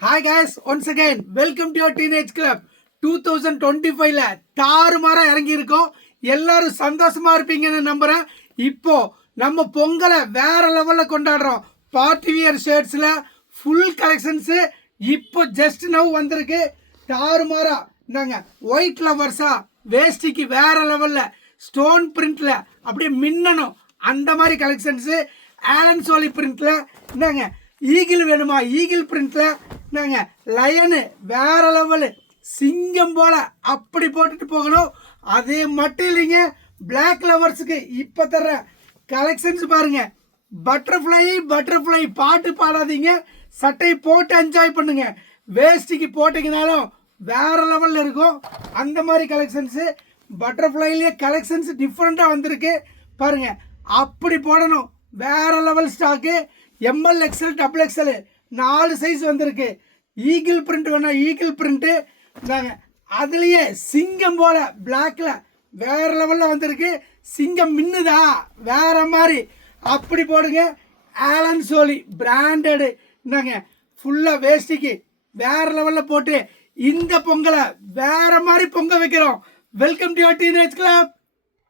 Hi guys, once again, welcome to your Teenage Club. 2025ல தாறுமாறா இறங்கி இருக்கோம். எல்லாரும் சந்தோஷமா இருப்பீங்கன்னு நம்புறேன். இப்போ நம்ம பொங்கலை வேற லெவல்ல கொண்டாடுறோம். பார்ட்டி வியர் ஷர்ட்ஸ்ல ஃபுல் கலெக்ஷன்ஸ் இப்போ ஜஸ்ட் நவ் வந்திருக்கு. தாறுமாறா நாங்க ஒயிட் லவர்ஸா வேஷ்டிக்கு வேற லெவல்ல ஸ்டோன் பிரிண்ட்ல அப்படியே மின்னணும் அந்த மாதிரி கலெக்ஷன்ஸ். ஆலன் சோலி பிரிண்ட்ல என்னங்க ஈகிள் வேணுமா ஈகிள் பிரிண்ட்ல நாங்கள் லயனு வேற லெவலு சிங்கம் போல அப்படி போட்டுட்டு போகணும். அதே மட்டும் இல்லைங்க, பிளாக் லவர்ஸுக்கு இப்போ தர்ற கலெக்ஷன்ஸ் பாருங்க. பட்டர்ஃப்ளை பாட்டு பாடாதீங்க, சட்டை போட்டு என்ஜாய் பண்ணுங்க. வேஸ்டிக்கு போட்டிங்கனாலும் வேற லெவலில் இருக்கும். அந்த மாதிரி கலெக்ஷன்ஸு பட்டர்ஃப்ளைலேயே கலெக்ஷன்ஸ் டிஃப்ரெண்ட்டாக வந்திருக்கு பாருங்க. அப்படி போடணும், வேற level stock. M L XL double XL 4 size வந்திருக்கு. ஈகிள் பிரிண்ட் வேணா ஈகிள் பிரிண்ட்டு நாங்கள் அதுலேயே சிங்கம் போல பிளாக்ல வேற லெவலில் வந்திருக்கு. சிங்கம் மின்னுதா வேற மாதிரி அப்படி போடுங்க. ஆலன் சோலி பிராண்டடு நாங்கள் ஃபுல்லாக வேஸ்டிக்கு வேற லெவலில் போட்டு இந்த பொங்கலை வேற மாதிரி பொங்க வைக்கிறோம். Welcome to your teenage club.